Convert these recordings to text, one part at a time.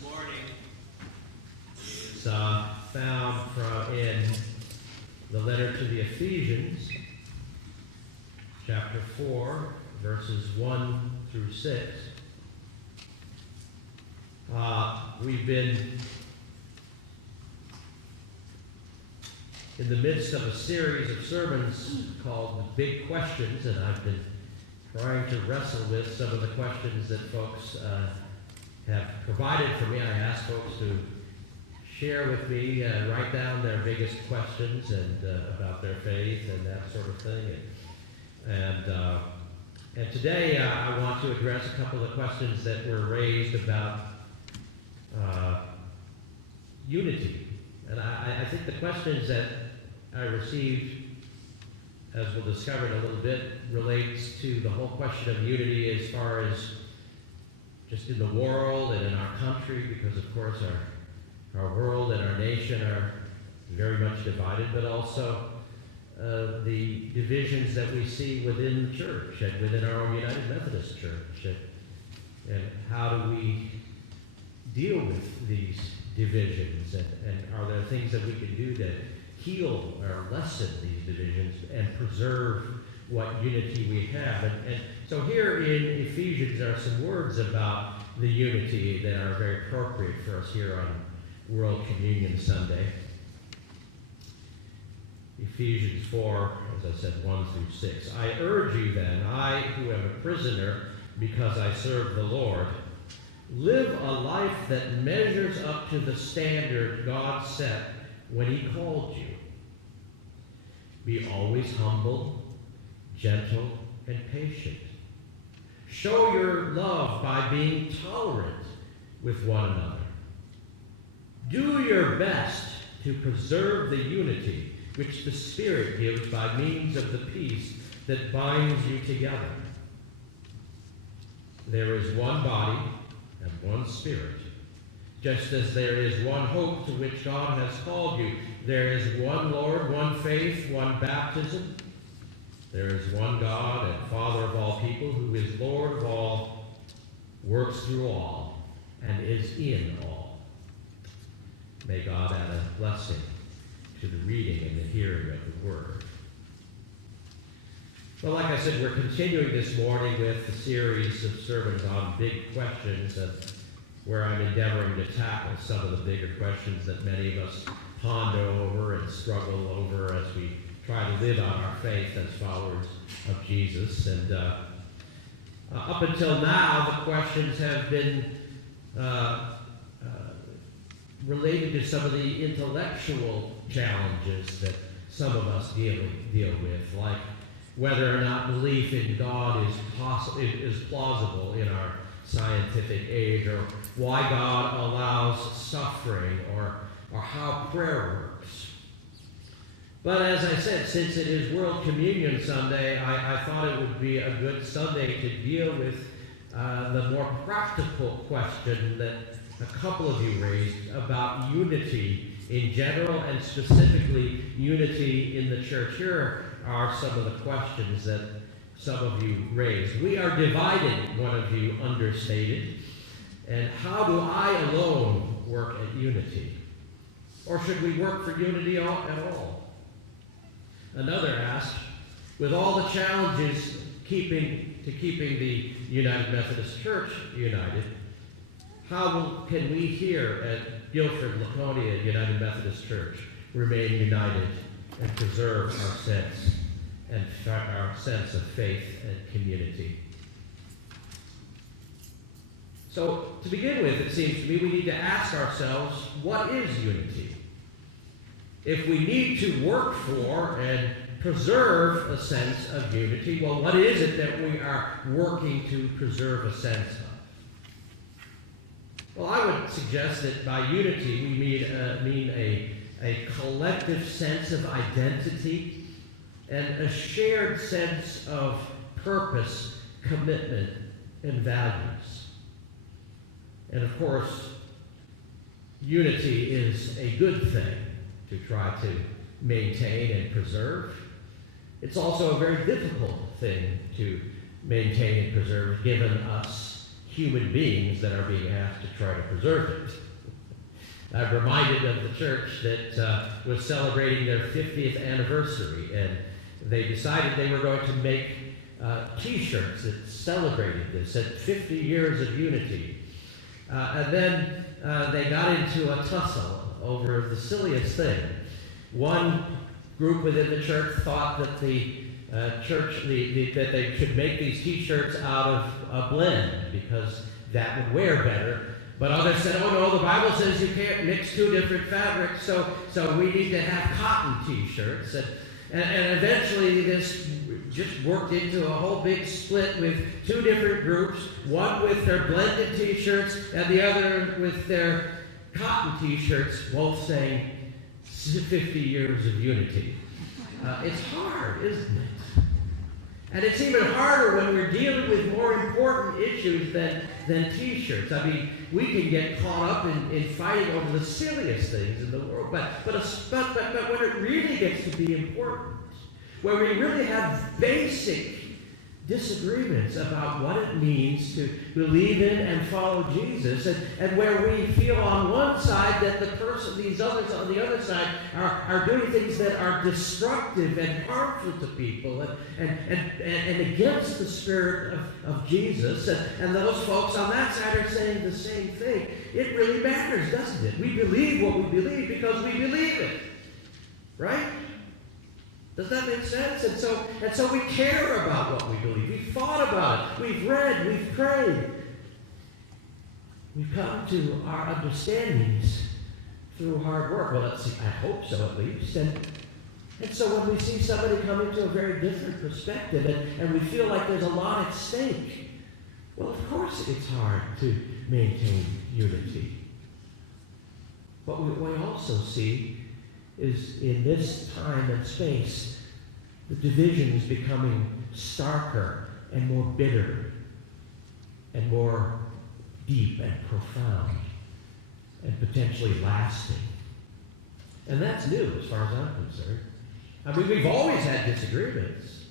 this morning is found in the letter to the Ephesians, chapter 4, verses 1 through 6. We've been in the midst of a series of sermons called Big Questions, and I've been trying to wrestle with some of the questions that folks have provided for me. I asked folks to share with me, write down their biggest questions and about their faith and that sort of thing. And today I want to address a couple of questions that were raised about unity. And I think the questions that I received, as we'll discover in a little bit, relates to the whole question of unity as far as just in the world and in our country, because of course our world and our nation are very much divided, but also the divisions that we see within the church and within our own United Methodist Church. And how do we deal with these divisions? And are there things that we can do to heal or lessen these divisions and preserve what unity we have? And so here in Ephesians are some words about the unity that are very appropriate for us here on World Communion Sunday. Ephesians 4, as I said, 1 through 6. I urge you then, I who am a prisoner because I serve the Lord, live a life that measures up to the standard God set when he called you. Be always humble, gentle, and patient. Show your love by being tolerant with one another. Do your best to preserve the unity which the Spirit gives by means of the peace that binds you together. There is one body and one Spirit, just as there is one hope to which God has called you. There is one Lord, one faith, one baptism. There is one God and Father of all people, who is Lord of all, works through all, and is in all. May God add a blessing to the reading and the hearing of the word. Well, like I said, we're continuing this morning with a series of sermons on big questions, where I'm endeavoring to tackle some of the bigger questions that many of us ponder over and struggle over as we try to live out our faith as followers of Jesus. And up until now, the questions have been related to some of the intellectual challenges that some of us deal with, like whether or not belief in God is plausible in our scientific age, or why God allows suffering, or how prayer works. But as I said, since it is World Communion Sunday, I thought it would be a good Sunday to deal with the more practical question that a couple of you raised about unity in general, and specifically unity in the church. Here are some of the questions that some of you raised. We are divided, one of you understated. And how do I alone work at unity? Or should we work for unity at all? Another asked, with all the challenges keeping the United Methodist Church united, how can we here at Guilford Laconia United Methodist Church remain united and preserve our sense of faith and community? So, to begin with, it seems to me we need to ask ourselves, what is unity? If we need to work for and preserve a sense of unity, well, what is it that we are working to preserve a sense of? Well, I would suggest that by unity we mean a collective sense of identity and a shared sense of purpose, commitment, and values. And of course, unity is a good thing to try to maintain and preserve. It's also a very difficult thing to maintain and preserve, given us human beings that are being asked to try to preserve it. I'm reminded of the church that was celebrating their 50th anniversary, and they decided they were going to make T-shirts that celebrated this at 50 years of unity. And then they got into a tussle over the silliest thing. One group within the church thought that the that they should make these T-shirts out of a blend because that would wear better. But others said, oh no, the Bible says you can't mix two different fabrics, so we need to have cotton T-shirts. And eventually this just worked into a whole big split with two different groups, one with their blended T-shirts and the other with their cotton T-shirts, both saying 50 years of unity. It's hard, isn't it? And it's even harder when we're dealing with more important issues than T-shirts. I mean, we can get caught up in fighting over the silliest things in the world. But when it really gets to be important, where we really have basic disagreements about what it means to believe in and follow Jesus, and where we feel on one side that these others on the other side are doing things that are destructive and harmful to people and against the Spirit of Jesus, and those folks on that side are saying the same thing. It really matters, doesn't it? We believe what we believe because we believe it. Right? Does that make sense? And so we care about what we believe. We've thought about it. We've read. We've prayed. We've come to our understandings through hard work. Well, I hope so at least. And so when we see somebody coming to a very different perspective and we feel like there's a lot at stake, well, of course it's hard to maintain unity. But what we also see is in this time and space, the divisions becoming starker and more bitter and more deep and profound and potentially lasting. And that's new as far as I'm concerned. I mean, we've always had disagreements,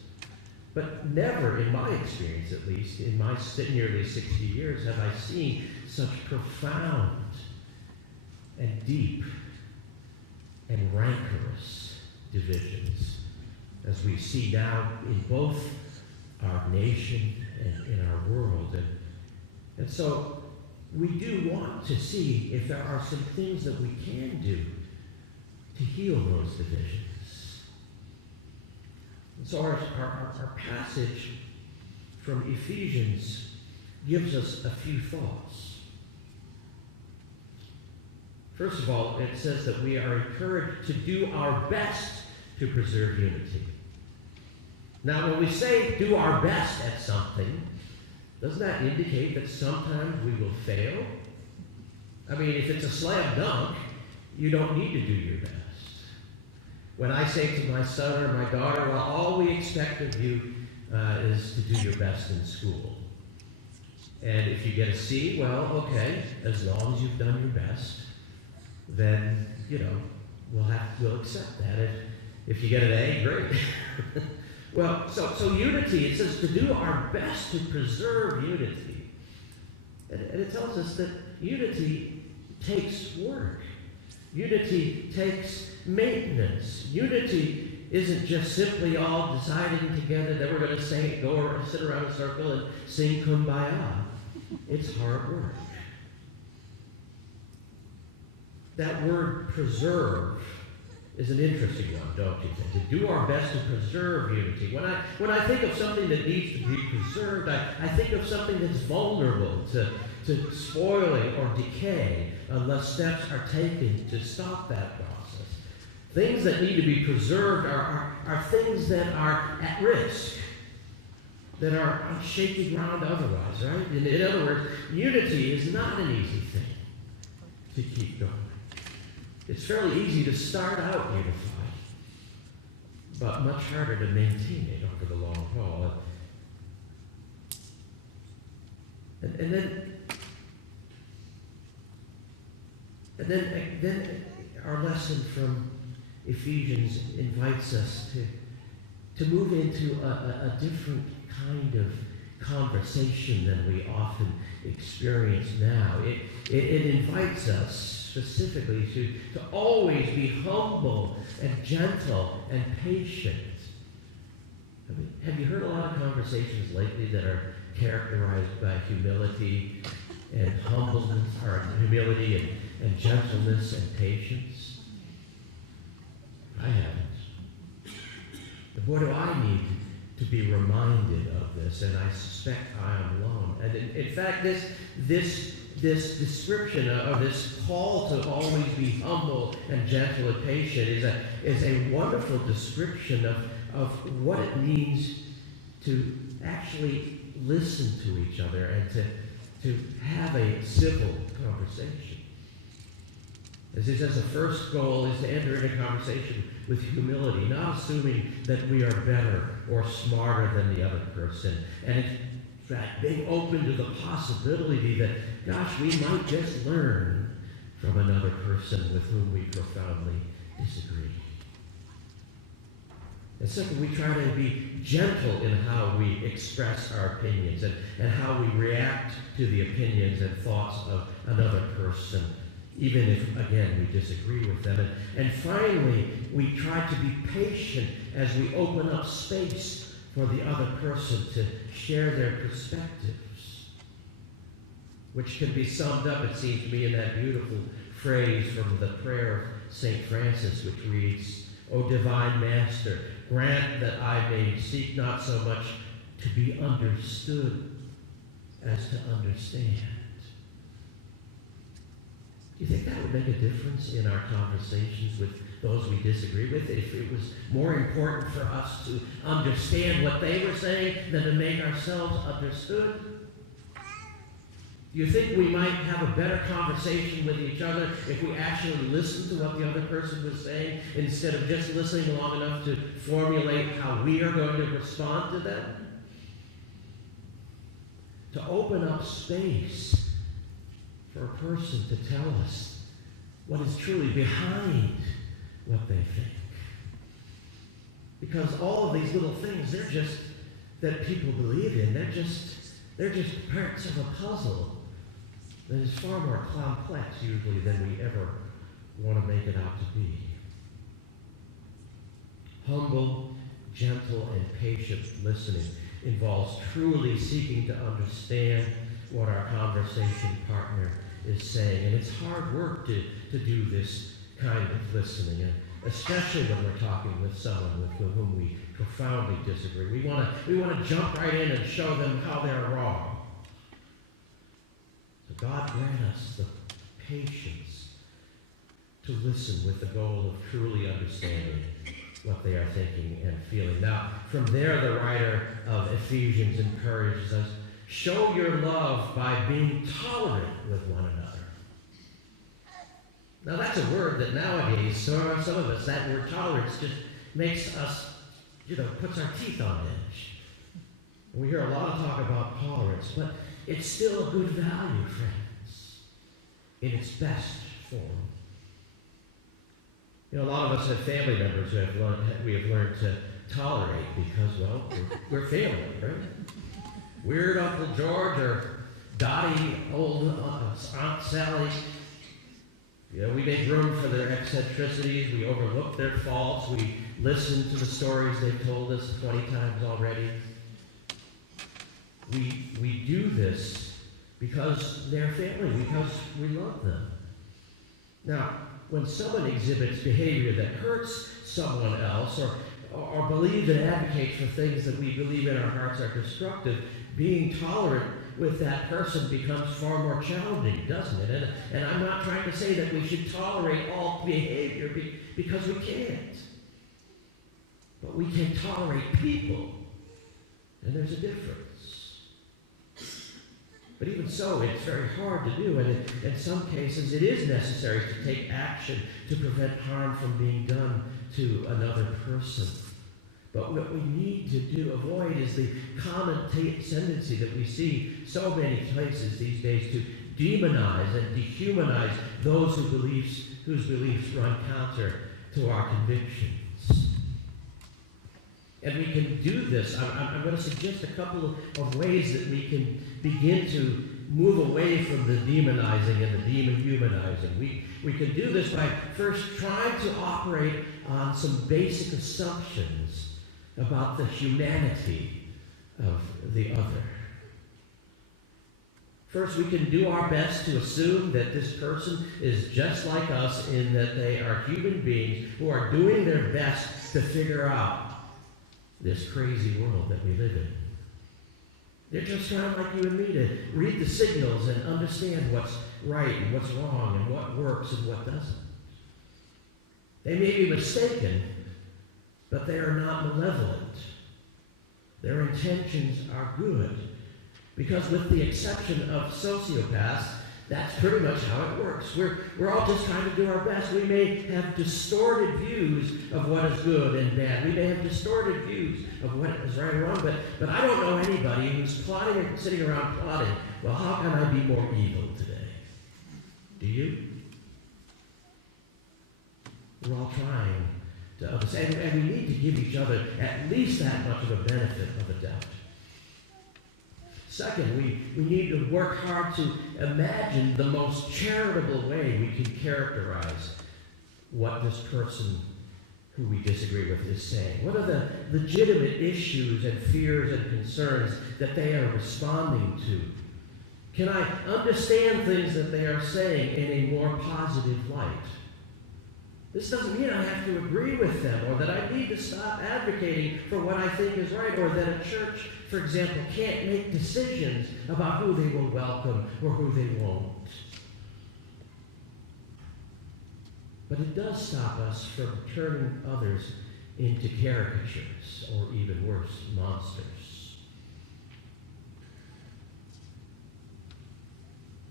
but never, in my experience at least, in my nearly 60 years, have I seen such profound and deep and rancorous divisions as we see now in both our nation and in our world. And so we do want to see if there are some things that we can do to heal those divisions. And so our passage from Ephesians gives us a few thoughts. First of all, it says that we are encouraged to do our best to preserve unity. Now, when we say do our best at something, doesn't that indicate that sometimes we will fail? I mean, if it's a slam dunk, you don't need to do your best. When I say to my son or my daughter, well, all we expect of you is to do your best in school. And if you get a C, well, okay, as long as you've done your best, then, we'll accept that. If you get an A, great. Well, so unity, it says to do our best to preserve unity. And it tells us that unity takes work. Unity takes maintenance. Unity isn't just simply all deciding together that we're going to sit around in a circle and sing Kumbaya. It's hard work. That word preserve is an interesting one, don't you think? To do our best to preserve unity. When I think of something that needs to be preserved, I think of something that's vulnerable to spoiling or decay unless steps are taken to stop that process. Things that need to be preserved are things that are at risk, that are on shaky ground otherwise, right? In other words, unity is not an easy thing to keep going. It's fairly easy to start out unified, but much harder to maintain it over the long haul. And then our lesson from Ephesians invites us to move into a different kind of conversation than we often experience now. It invites us specifically to always be humble and gentle and patient. Have you heard a lot of conversations lately that are characterized by humility and humbleness, or humility and gentleness and patience? I haven't. And boy, do I need to be reminded of this, and I suspect I am alone. And in fact, this description of this call to always be humble and gentle and patient is a wonderful description of what it means to actually listen to each other and to have a civil conversation. As he says, the first goal is to enter into conversation with humility, not assuming that we are better or smarter than the other person. And in fact, being open to the possibility that, gosh, we might just learn from another person with whom we profoundly disagree. And second, we try to be gentle in how we express our opinions and how we react to the opinions and thoughts of another person, even if, again, we disagree with them. And finally, we try to be patient as we open up space for the other person to share their perspectives, which can be summed up, it seems to me, in that beautiful phrase from the prayer of St. Francis, which reads, "O divine Master, grant that I may seek not so much to be understood as to understand." Do you think that would make a difference in our conversations with those we disagree with, if it was more important for us to understand what they were saying than to make ourselves understood? Do you think we might have a better conversation with each other if we actually listened to what the other person was saying instead of just listening long enough to formulate how we are going to respond to them? To open up space for a person to tell us what is truly behind what they think. Because all of these little things, they're just that people believe in. They're just parts of a puzzle that is far more complex usually than we ever want to make it out to be. Humble, gentle, and patient listening involves truly seeking to understand what our conversation partner is saying. And it's hard work to do this kind of listening, and especially when we're talking with someone with whom we profoundly disagree. We want to jump right in and show them how they're wrong. So God grant us the patience to listen with the goal of truly understanding what they are thinking and feeling. Now, from there, the writer of Ephesians encourages us, show your love by being tolerant with one another. Now, that's a word that nowadays, some of us, that word tolerance just makes us, puts our teeth on edge. We hear a lot of talk about tolerance, but it's still a good value, friends, in its best form. A lot of us have family members we have learned to tolerate because, well, we're family, right? Weird Uncle George or Dottie, old Aunt Sally. We make room for their eccentricities. We overlook their faults. We listen to the stories they've told us 20 times already. We do this because they're family, because we love them. Now, when someone exhibits behavior that hurts someone else or believes and advocates for things that we believe in our hearts are destructive, being tolerant with that person becomes far more challenging, doesn't it? And I'm not trying to say that we should tolerate all behavior because we can't. But we can tolerate people, and there's a difference. But even so, it's very hard to do, and in some cases it is necessary to take action to prevent harm from being done to another person. But what we need to avoid is the common tendency that we see so many places these days to demonize and dehumanize those whose beliefs run counter to our convictions. And we can do this. I'm going to suggest a couple of ways that we can begin to move away from the demonizing and the demon-humanizing. We can do this by first trying to operate on some basic assumptions about the humanity of the other. First, we can do our best to assume that this person is just like us in that they are human beings who are doing their best to figure out this crazy world that we live in. They're just trying like you and me to read the signals and understand what's right and what's wrong and what works and what doesn't. They may be mistaken, but they are not malevolent. Their intentions are good. Because with the exception of sociopaths, that's pretty much how it works. We're all just trying to do our best. We may have distorted views of what is good and bad. We may have distorted views of what is right or wrong, but I don't know anybody who's plotting and sitting around plotting, well, how can I be more evil today? Do you? We're all trying to understand, and we need to give each other at least that much of a benefit of a doubt. Second, we need to work hard to imagine the most charitable way we can characterize what this person who we disagree with is saying. What are the legitimate issues and fears and concerns that they are responding to? Can I understand things that they are saying in a more positive light? This doesn't mean I have to agree with them or that I need to stop advocating for what I think is right or that a church, for example, can't make decisions about who they will welcome or who they won't. But it does stop us from turning others into caricatures or even worse, monsters.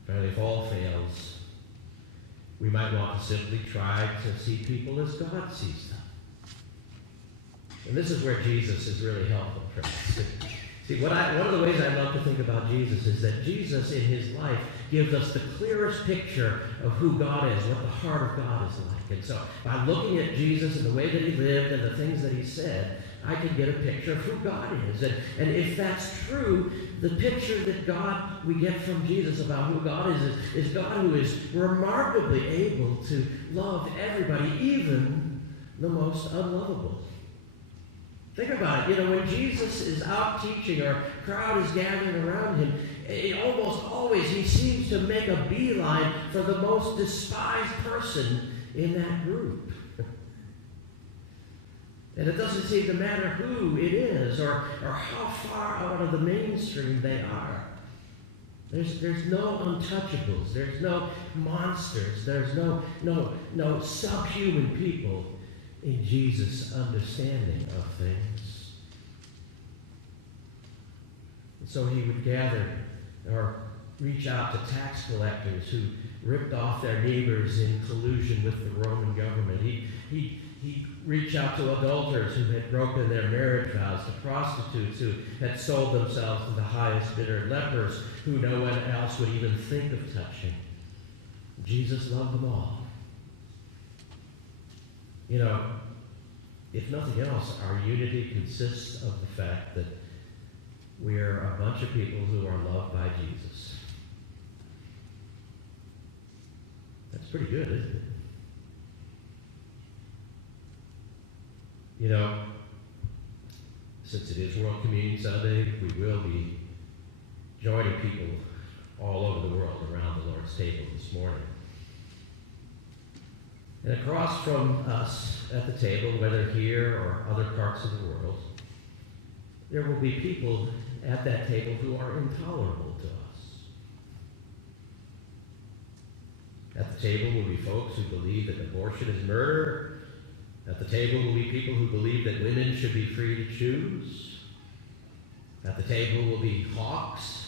Finally, if all fails, we might want to simply try to see people as God sees them. And this is where Jesus is really helpful for us. See, one of the ways I love to think about Jesus is that Jesus in his life gives us the clearest picture of who God is, what the heart of God is like. And so by looking at Jesus and the way that he lived and the things that he said, I can get a picture of who God is. And if that's true, the picture that we get from Jesus about who God is God who is remarkably able to love everybody, even the most unlovable. Think about it. When Jesus is out teaching or a crowd is gathering around him, almost always he seems to make a beeline for the most despised person in that group. And it doesn't seem to matter who it is or how far out of the mainstream they are. There's no untouchables. There's no monsters. There's no subhuman people in Jesus' understanding of things. And so he would gather or reach out to tax collectors who ripped off their neighbors in collusion with the Roman government. He'd reach out to adulterers who had broken their marriage vows, to prostitutes who had sold themselves to the highest bidder, lepers who no one else would even think of touching. Jesus loved them all. If nothing else, our unity consists of the fact that we're a bunch of people who are loved by Jesus. That's pretty good, isn't it? Since it is World Communion Sunday, we will be joining people all over the world around the Lord's table this morning. And across from us at the table, whether here or other parts of the world, there will be people at that table who are intolerable to us. At the table will be folks who believe that abortion is murder. At the table will be people who believe that women should be free to choose. At the table will be hawks.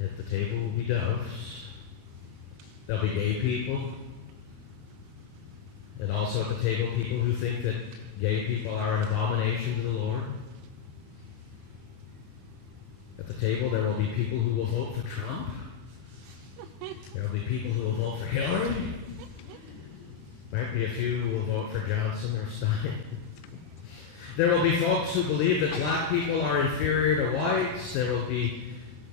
At the table will be doves. There'll be gay people. And also at the table, people who think that gay people are an abomination to the Lord. At the table, there will be people who will vote for Trump. There will be people who will vote for Hillary. Might be a few who will vote for Johnson or Stein. There will be folks who believe that black people are inferior to whites. There will be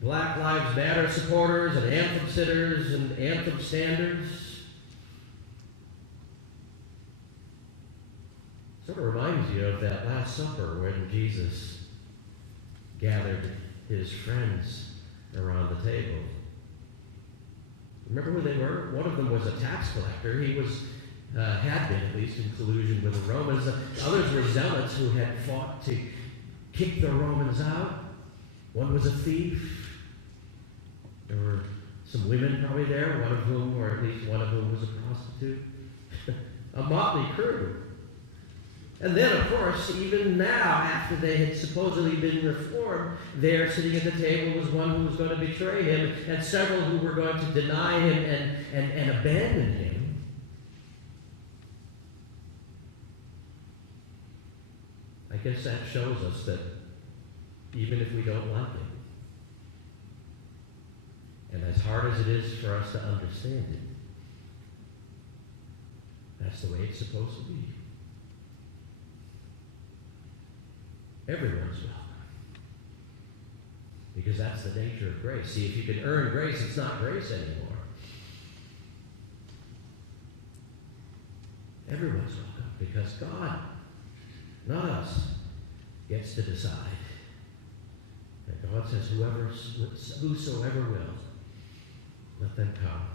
Black Lives Matter supporters and anthem sitters and anthem standards. Sort of reminds you of that Last Supper when Jesus gathered his friends around the table. Remember who they were? One of them was a tax collector. He had been, at least, in collusion with the Romans. Others were zealots who had fought to kick the Romans out. One was a thief. There were some women probably there, one of whom, or at least one of whom, was a prostitute. A motley crew. And then, of course, even now, after they had supposedly been reformed, there sitting at the table was one who was going to betray him, and several who were going to deny him and abandon him. I guess that shows us that even if we don't like it, and as hard as it is for us to understand it, that's the way it's supposed to be. Everyone's welcome. Because that's the nature of grace. See, if you can earn grace, it's not grace anymore. Everyone's welcome because God, not us, gets to decide. And God says, whosoever will, let them come.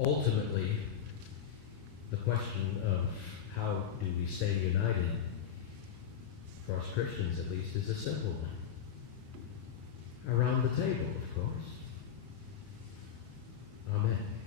Ultimately, the question of how do we stay united, for us Christians at least, is a simple one. Around the table, of course. Amen.